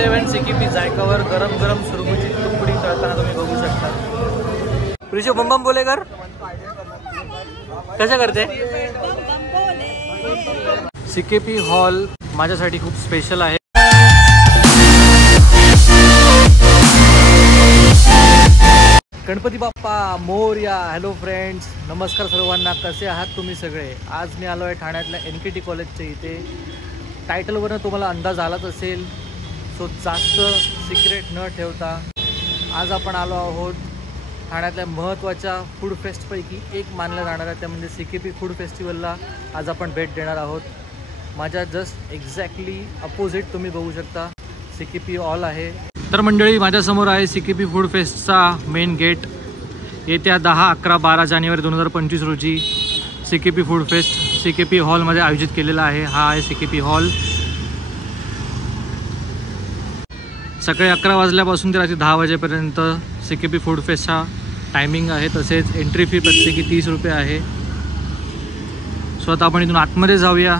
37 सिकीपी जायकावर गरम गरम सुरमईची तुकडी तळताना तुम्ही बघू शकता। प्रिशो बम बम बोले कर कशा करते। सिकेपी हॉल माझ्यासाठी खूप स्पेशल आहे। गणपती बाप्पा मोरया। हॅलो फ्रेंड्स, नमस्कार सर्वांना, कसे आहात तुम्ही सगळे। आज मी आलो आहे ठाण्यातल्या NKT कॉलेजच्या इथे। टायटलवरून तुम्हाला अंदाज आलाच असेल, सो जास्त सिक्रेट न ठेवता आज आपण आलो आहोत ठाण्यातल्या महत्त्वाच्या फूड फेस्टपैकी एक मानलं जाणार आहे, त्या म्हणजे सिकेपी फूड फेस्टिवलला आज आपण भेट देणार आहोत। माझ्या जस्ट एक्झॅक्टली अपोजिट तुम्ही बघू शकता सिकेपी हॉल आहे। तर मंडळी, माझ्यासमोर आहे सिकेपी फूड फेस्टचा मेन गेट। येत्या 10, 11, 12 जानेवारी 2025 रोजी सिकेपी फूड फेस्ट सिकेपी हॉलमध्ये आयोजित केलेला आहे। हा आहे सिकेपी हॉल। सकाळी 11 वाजल्यापासून ते रात्री 10 वाजेपर्यंत सिकेपी फूड फेस्टचा टायमिंग आहे। तसेच एंट्री फी प्रत्येकी 30 रुपये आहे। सो आता आपण इथून आतमध्ये जाऊया।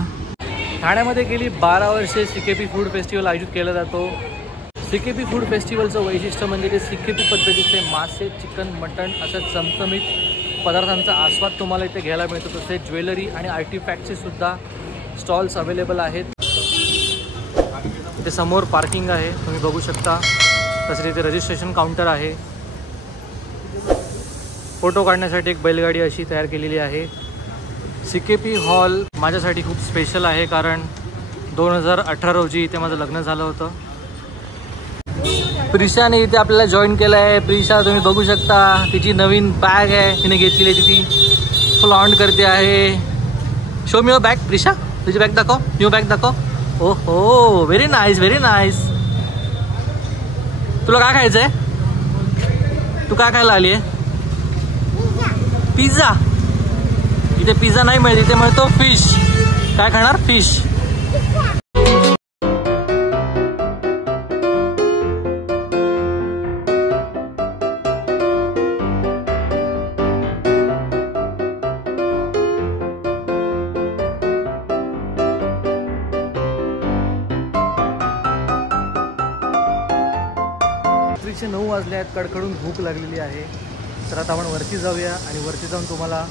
ठाण्यामध्ये गेली 12 वर्षे सिकेपी फूड फेस्टिवल आयोजित केला जातो। सिकेपी फूड फेस्टिवलचं वैशिष्ट्य म्हणजे ते सिकेपी पद्धतीचे मासे, चिकन, मटण अशा चमचमीत पदार्थांचा आस्वाद तुम्हाला इथे घ्यायला मिळतो। तसेच ज्वेलरी आणि आर्टिफॅक्टचे सुद्धा स्टॉल्स अवेलेबल आहेत। इथे समोर पार्किंग आहे, तुम्ही बघू शकता। तसेच इथे रजिस्ट्रेशन काउंटर आहे। फोटो काढण्यासाठी एक बैलगाडी अशी तयार केलेली आहे। सिकेपी हॉल माझ्यासाठी खूप स्पेशल आहे, कारण 2018 रोजी इथे माझं लग्न झालं होतं। प्रिशाने इथे आपल्याला जॉईन केलं आहे। प्रिशा तुम्ही बघू शकता, तिची नवीन बॅग आहे तिने घेतलेली आहे, ती फ्लॉन्ट करते आहे। Show me your bag. Prisha, तुझी बॅग दाखव, न्यू बॅग दाखव। ओ हो, व्हेरी नाईस, व्हेरी नाईस। तुला काय खायचं आहे? तू काय खायला आली आहे? पिझ्झा। इथे पिझ्झा नाही मिळत, इथे मिळतो फिश। काय खाणार? फिश। रात्रीचे 9 वाजले आहेत, कडकडून भूक लागलेली आहे। तर आता आपण वरती जाऊया आणि वरती जाऊन तुम्हाला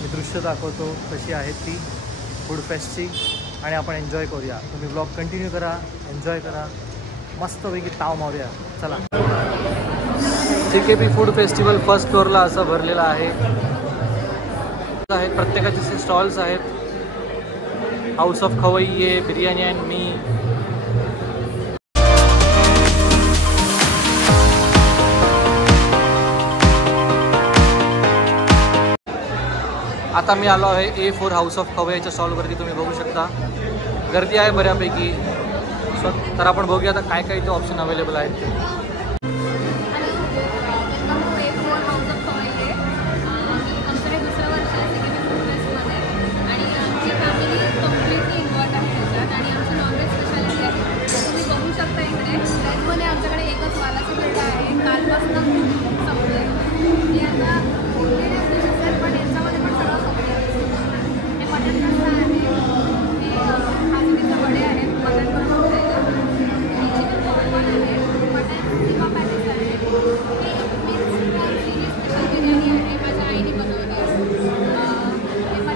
मी दृश्य दाखवतो कशी आहेत ती फूड फेस्टची, आणि आपण एन्जॉय करूया। तुम्ही ब्लॉग कंटिन्यू करा, एन्जॉय करा, मस्तपैकी ताव मारूया। चला। सिकेपी फूड फेस्टिवल फर्स्ट फ्लोअरला असं भरलेलं आहे। प्रत्येकाचे स्टॉल्स आहेत। हाऊस ऑफ खवई आहे, बिर्याणी अँड मी। आता मी आलो आहे A4 हाऊस ऑफ खवईच्या स्टॉलवरती, तुम्ही बघू शकता गर्दी आहे बऱ्यापैकी। सो तर आपण बघूया आता काय काय इथे ऑप्शन अवेलेबल आहेत ते।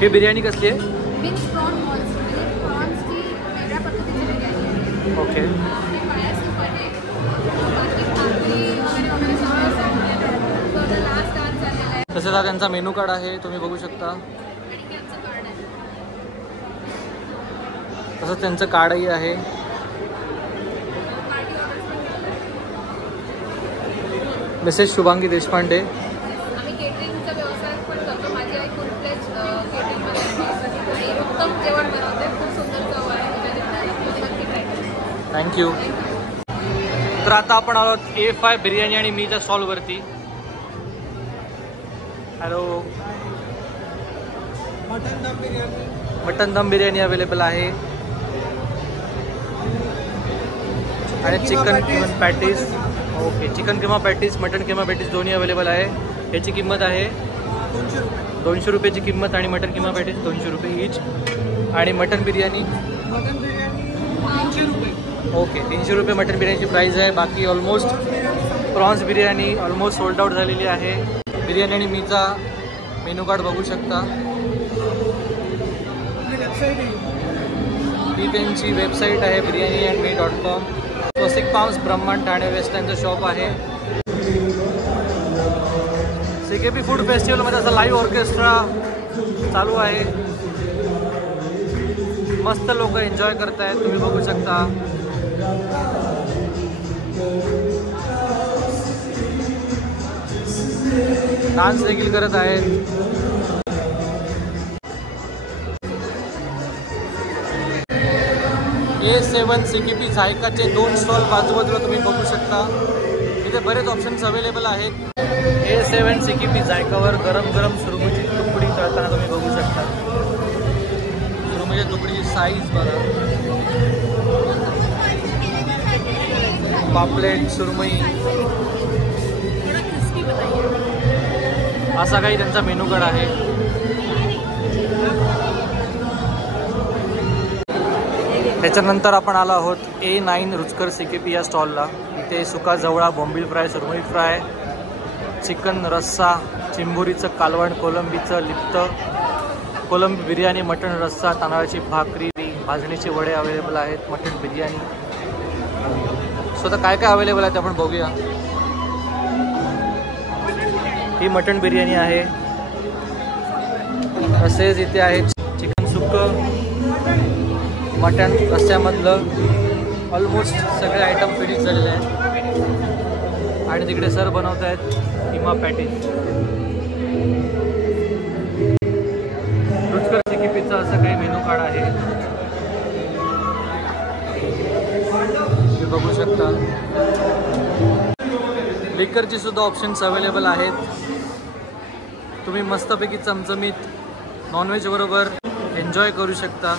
हे बिर्याणी कसली आहे? मिक्स प्रॉन बॉल्स, प्रॉन्सची वेगळ्या पद्धतीची बिर्याणी। ओके। तसंच हा त्यांचा मेनू कार्ड आहे, तुम्ही बघू शकता। तसंच त्यांचं कार्डही आहे। मिसेस शुभांगी देशपांडे। थँक्यू। तर आता आपण आलो A5 बिर्याणी आणि मीच्या स्टॉलवरती। हॅलो। मटन दम बिर्याणी अवेलेबल आहे आणि chicken keema patties. Okay, chicken keema patties, mutton keema patties दोन्ही अवेलेबल आहे। याची किंमत आहे 200 रुपयाची किंमत, आणि मटन किमा पॅटीस 200 रुपये ईच। आणि मटन बिर्याणी 300 रुपये। ओके, 300 रुपये मटन बिर्याणीची प्राईस आहे. बाकी almost prawns biryani almost sold out झालेली आहे. बिर्याणी आणि मीचा मेनू कार्ड बघू शकता. ही त्यांची वेबसाईट आहे biryaniandme.com. स्वस्तिक फार्म्स ब्रह्मांड ठाणे वेस्टर्नचं शॉप आहे. CKP फूड फेस्टिवलमध्ये असं लाईव्ह ऑर्केस्ट्रा चालू आहे. मस्त लोक एन्जॉय करत आहेत, तुम्ही बघू शकता. डान्स देखील करत आहेत. A7 CKP जायकाचे 2 स्टॉल बाजूबाजूला तुम्ही बघू शकता. इथे बरेच ऑप्शन्स अवेलेबल आहेत. A7 CKP जायकावर गरम गरम सुरमईची तुकडी तळताना तुम्ही बघू शकता. सुरमईच्या तुकडीची साईज बघा. पापलेट, सुरमई, असा काही त्यांचा मेनू कार्ड आहे. त्याच्यानंतर आपण आलो आहोत A9 रुचकर CKP या स्टॉलला. इथे सुका जवळा, बोंबील फ्राय, सुरमई फ्राय, चिकन रस्सा, चिंबोरीचं कालवण, कोलंबीचं लिप्त, कोलंबी बिर्याणी, मटण रस्सा, तांदळाची भाकरी, भाजणीचे वडे अवेलेबल आहेत, मटण बिर्याणी. स्वतः काय काय अवेलेबल आहे ते आपण बघूया. ही मटण बिर्याणी आहे. तसेच इथे आहे चिकन सुक्कं, मटण रस्स्यामधलं. ऑलमोस्ट सगळे आयटम फिनिश झालेले आहेत. आणि तिकडे सर बनवत आहेत किमा पॅटीस. रुचकर CKPचं असं काही मेनू कार्ड आहे, तुम्ही बघू शकता. लिकरची सुद्धा ऑप्शन्स अवेलेबल आहेत. तुम्ही मस्तपैकी चमचमीत नॉनव्हेज बरोबर एन्जॉय करू शकता.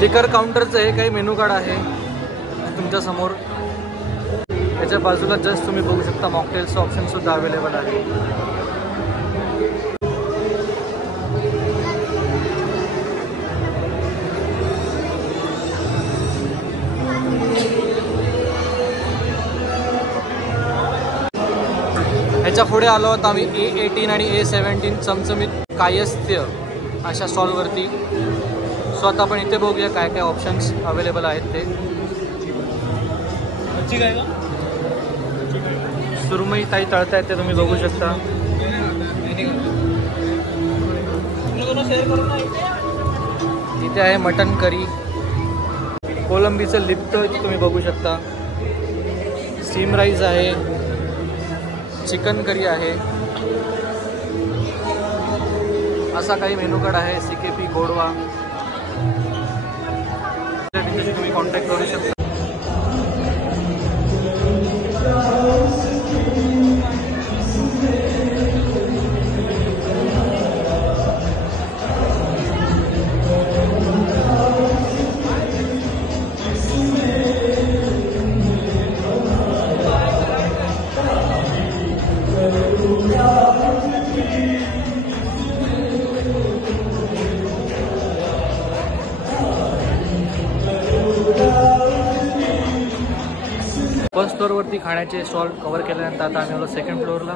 लिकर काउंटरचं हे काही मेनू कार्ड आहे तुमच्या समोर. त्याच्या बाजूला जस्ट तुम्ही बघू शकता मॉकटेल्सचं ऑप्शन सुद्धा अवेलेबल आहे. ह्याच्या पुढे आलो आहोत आम्ही A18 आणि A17 चमचमीत कायस्थ्य अशा स्टॉलवरती. सो आता आपण इथे बघूया काय काय ऑप्शन्स अवेलेबल आहेत ते. सुरमई ताई तळतायत ते तुम्ही बघू शकता. इथे आहे मटन करी, कोलंबीचं लिप्त तुम्ही बघू शकता. स्टीम राईस आहे, चिकन करी आहे. असा काही मेनू कार्ड आहे. CKP गोडवा तुम्ही कॉन्टॅक्ट करू शकता. फर्स्ट फ्लोअरवरती खाण्याचे स्टॉल कव्हर केल्यानंतर आता आम्ही आलो सेकंड फ्लोअरला.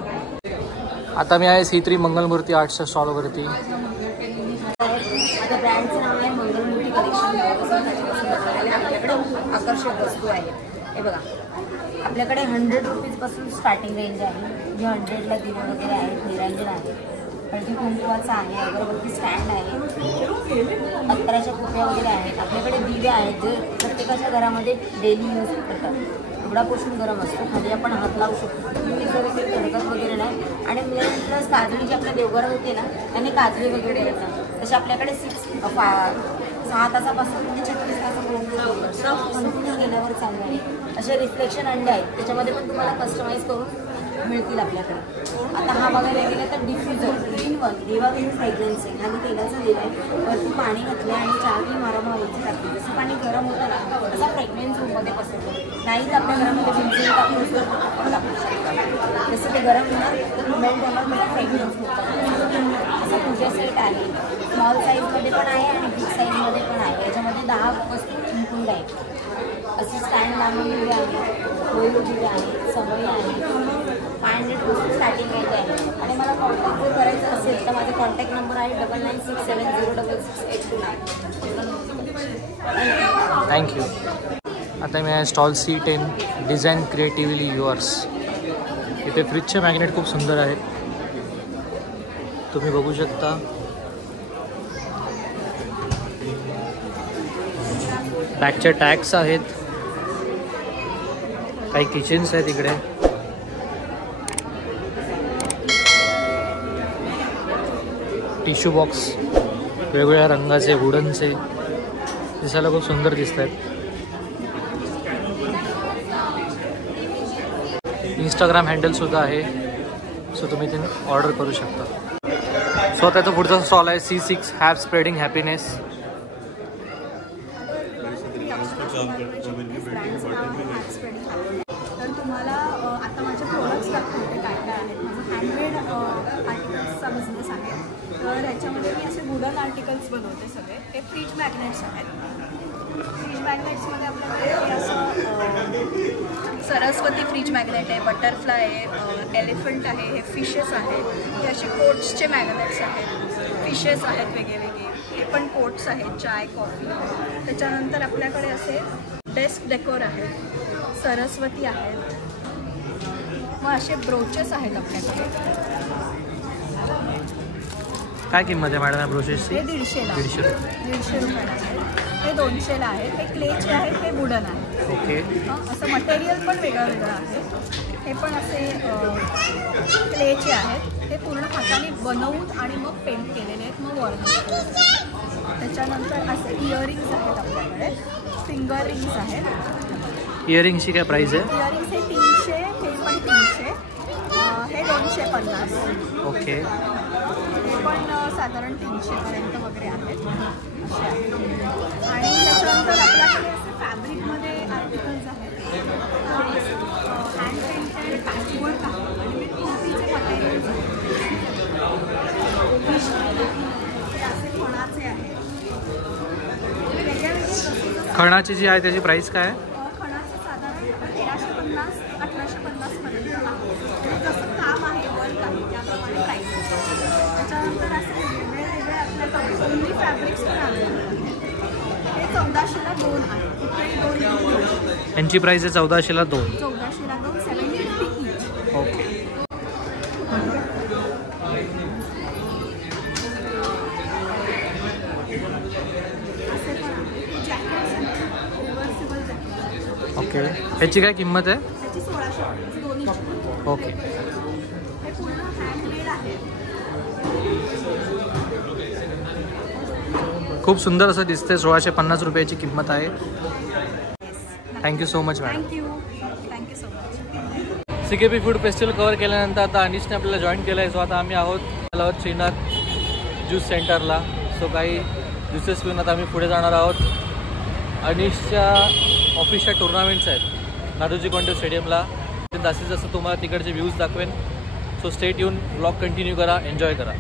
आता मी आहे C3 मंगलमूर्ती आर्ट्सच्या स्टॉलवरती. आता ब्रँडचं नाव आहे मंगलमूर्ती कलेक्शन. आपल्याकडे आकर्षक वस्तू आहेत. हे बघा, आपल्याकडे 100 रुपीजपासून स्टार्टिंग रेंज आहे. जे 100ला दिवे वगैरे आहेत, निरंजन आहे, हळदी कुंकवाचा आहे, अगरबत्ती स्टँड आहे, अत्तराच्या कुप्या वगैरे आहेत. आपल्याकडे दिवे आहेत जे प्रत्येकाच्या घरामध्ये डेली यूज करतात. एवढा पोषण गरम असतो, खाली आपण हात लावू शकतो. वगैरे धडकत वगैरे नाही. आणि मेन प्लस काजळी जी आपल्या देवघरात होते ना, त्यांनी काजळी वगैरे येतात. तसे आपल्याकडे 6 तासापासून म्हणजे 36 तासापर्यंत कंटिन्यू गेल्यावर चालू आहे. असे रिफ्लेक्शन अंडे आहेत, त्याच्यामध्ये पण तुम्हाला कस्टमाइज करून मिळतील आपल्याकडे. आता हा बघायला गेलं तर डिफ्युजर 3-in-1 देवा विन फ्रेग्रन्सी. खाली तेलाचं दिलं आहे, वरती पाणी घातलं आणि 4 मारा व्हायची टाकली. जसं पाणी गरम होतं ना, तसा फ्रेग्रन्स रूममध्ये पसरतो. नाही तर आपल्या घरामध्ये बिंजून टाकून टाकू शकतो. जसं ते गरम होणार मेल्ट होणार, मला फ्रेग्रन्स होतात. असं पूजा सेट आहे. स्मॉल साईजमध्ये पण आहे आणि बिग साईजमध्ये पण आहे. याच्यामध्ये 10 वस्तू इन्क्लूड आहे. असे स्टँड लावलेले आहे, होईल दिले आहे, सवयी आहे. 500 पासून स्टार्टिंग रेंज आहे. आणि मला कॉन्टॅक्ट जर करायचं असेल तर माझा कॉन्टॅक्ट नंबर आहे 9967066829. थँक्यू. आता मी आहे stall C10 design creatively yours. इथे फ्रीजचे मॅग्नेट खूप सुंदर आहेत, तुम्ही बघू शकता. बॅगचे टॅग्स आहेत, काही किचन्स आहेत इकडे. टिश्यू बॉक्स वेगवेगळ्या रंगाचे, वुडनचे, दिसायला खूप सुंदर दिसत आहेत. इंस्टाग्राम हँडलसुद्धा आहे, सो तुम्ही ते ऑर्डर करू शकता. सो त्याचा पुढचा स्टॉल आहे C6 हॅव स्प्रेडिंग हॅपीनेस. तर तुम्हाला आता माझे प्रोडक्ट्स दाखवते काय काय आहेत. माझं हँडमेड आर्टिकल्सचा बिझनेस आहे. तर ह्याच्यामध्ये मी असे वुडन आर्टिकल्स बनवते सगळे. हे फ्रीज मॅग्नेट्स आहेत. फ्रीज मॅग्नेट्समध्ये आपल्याकडे असं सरस्वती फ्रीज मॅग्नेट आहे, बटरफ्लाय आहे, एलिफंट आहे, हे फिशेस आहेत. हे असे कोट्सचे मॅग्नेट्स आहेत, फिशेस आहेत वेगळे. हे पण कोट्स आहेत, चाय कॉफी. त्याच्यानंतर आपल्याकडे असे डेस्क डेकोर आहेत, सरस्वती आहेत. मग असे ब्रोचेस आहेत आपल्याकडे. काय किंमत आहे मॅडम या ब्रोचेसची? हे 150ला 150 रुपयाला आहेत. हे 200ला आहेत. हे क्लेचे आहेत, हे वुडन आहे. ओके. असं मटेरियल पण वेगळं वेगळं आहे. हे पण असे क्लेचे आहेत. हे पूर्ण हाताने बनवून आणि मग पेंट केलेले आहेत, मग वॉर्निश. त्याच्यानंतर असे इयरिंग्स आहेत आपल्याकडे, फिंगर रिंग्स आहेत. इयरिंगची काय प्राईस आहे? इयरिंग्स हे 300, हे पण 300, हे 250. ओके. हे पण साधारण 300पर्यंत वगैरे आहेत, असे आहेत. आणि त्याच्यानंतर आपल्याकडे असे फॅब्रिकमध्ये आर्टिकल्स आहेत. हँड पेंटेड पॅचवर्क आहे आणि कुर्तीचे मटेरियल्स आहेत. हे असे खणाचे आहेत. खणाची जी आहे त्याची प्राईस काय आहे? खणाचे साधारण 1350 ते 1850 पर्यंत आहे. जसं काम आहे, वर्क आहे त्याप्रमाणे प्राईस आहे. त्याच्यानंतर असे वेगवेगळे आपल्याकडे ओनली फॅब्रिक्स पण आहेत. हे 1400ला 2 आहे. कुठेही 2 यांची प्राईस आहे 1400ला 2. 1400ला 2, 750 ईच. ओके. ओके. ह्याची काय किंमत आहे? त्याची 1600 दोन्ही. ओके. हे पूर्ण हँडमेड आहे. खूप सुंदर असं दिसतंय. 1650 रुपयाची किंमत आहे. Thank you so much madam. Thank you so much. CKP food festival cover केल्यानंतर आता अनिशने आपल्याला जॉईन केलं आहे. सो आता आम्ही आहोत श्रीनाथ ज्यूस सेंटरला. सो काही ज्युसेस पिऊन आता आम्ही पुढे जाणार आहोत. अनिशच्या ऑफिसच्या टुर्नामेंट्स आहेत नारोजी कोंडे स्टेडियमला. जास्तीत जास्त तुम्हाला तिकडचे व्ह्यूज दाखवेन. So stay tuned, blog continue करा, एन्जॉय करा.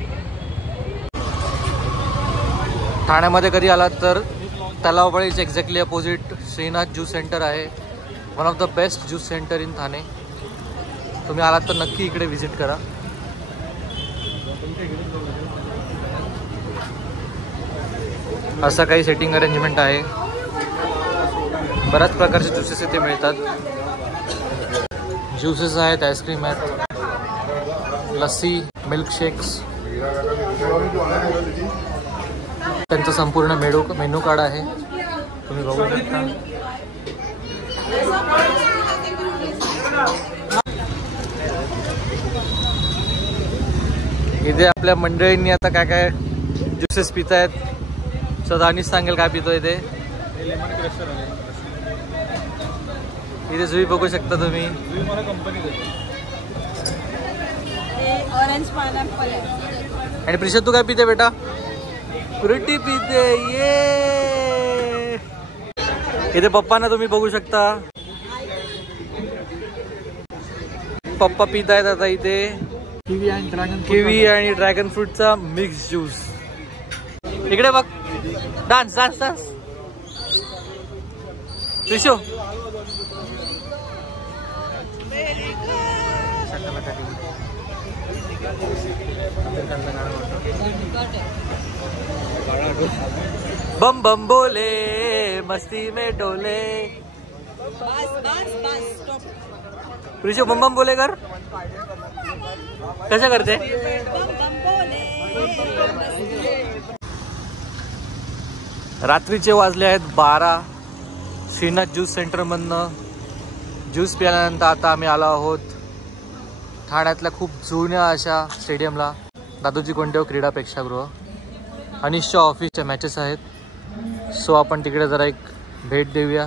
ठाण्यामध्ये कधी आलात तर तलावपाळीच्या exactly opposite Shrinath juice centre आहे. One of the best juice centre in Thane. तुम्ही आलात तर नक्की इकडे व्हिजिट करा. असं काही सेटिंग अरेंजमेंट आहे. बऱ्याच प्रकारचे ज्युसेस इथे मिळतात. ज्युसेस आहेत, आईस्क्रीम आहेत, लस्सी, मिल्कशेक्स. त्यांचं संपूर्ण मेनू कार्ड आहे, तुम्ही बघू शकता. इथे आपल्या मंडळींनी आता काय काय ज्युसेस पित आहेत. सो अनिश सांगेल काय पितोय ते. इथे जुई बघू शकता तुम्ही. ऑरेंज पायनॅपल आहे. आणि प्रिशा तू काय पिते बेटा? फ्रुटी पिते. ये इथे पप्पांना तुम्ही बघू शकता. पप्पा पित आहेत आता इथे किवी आणि ड्रॅगन फ्रूटचा मिक्स ज्यूस. इकडे बघ, डान्स डान्स डान्स. ऋषू बम बम बोले मस्ती में डोले. ऋषू बम बम बोले कर. कशा करते? रात्रीचे वाजले आहेत 12. श्रीनाथ ज्यूस सेंटरमधनं ज्यूस प्यायल्यानंतर आता आम्ही आलो आहोत ठाण्यातल्या खूप जुन्या अशा स्टेडियमला, दादोजी कोंडदेव क्रीडा प्रेक्षागृह. अनिशच्या ऑफिसच्या मॅचेस आहेत, सो आपण तिकडे जरा एक भेट देऊया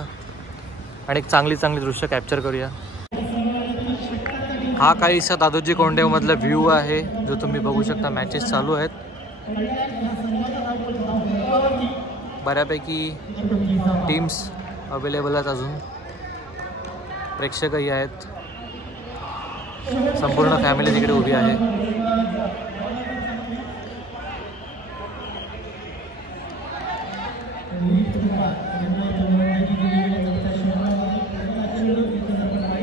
आणि एक चांगली दृश्य कॅप्चर करूया. हा काहीसा दादोजी कोंडदेवमधला व्ह्यू आहे जो तुम्ही बघू शकता. मॅचेस चालू आहेत, बऱ्यापैकी टीम्स अवेलेबल आहेत, अजून प्रेक्षकही आहेत. संपूर्ण फॅमिली तिकडे उभी आहे.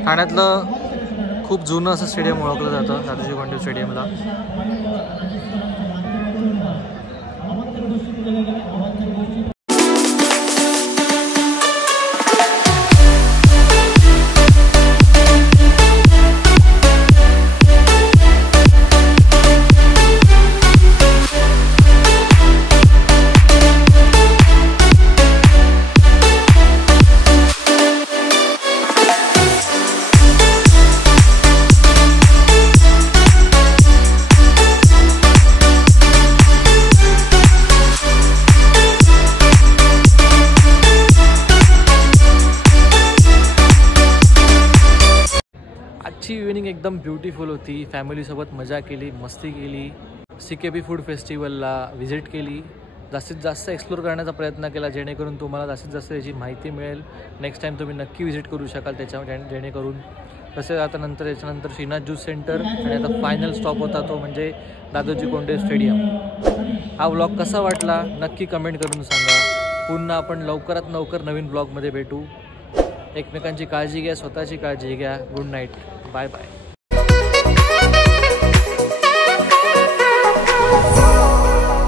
ठाण्यातलं खूप जुनं असं स्टेडियम ओळखलं जातं दादोजी कोंडदेव स्टेडियमला. आजची इव्हिनिंग एकदम ब्युटिफुल होती. फॅमिलीसोबत मजा केली, मस्ती केली. CKP फूड फेस्टिवलला व्हिजिट केली. जास्तीत जास्त एक्सप्लोर करण्याचा प्रयत्न केला जेणेकरून तुम्हाला जास्तीत जास्त याची माहिती मिळेल. नेक्स्ट टाईम तुम्ही नक्की व्हिजिट करू शकाल जेणेकरून. तसेच आता त्याच्यानंतर श्रीनाथ ज्यूस सेंटर आणि आता फायनल स्टॉप होता तो म्हणजे दादोजी कोंडदेव स्टेडियम. हा व्लॉग कसा वाटला नक्की कमेंट करून सांगा. पुन्हा आपण लवकरात लवकर नवीन ब्लॉगमध्ये भेटू. एकमेकांची काळजी घ्या, स्वतःची काळजी घ्या. Good night, bye bye.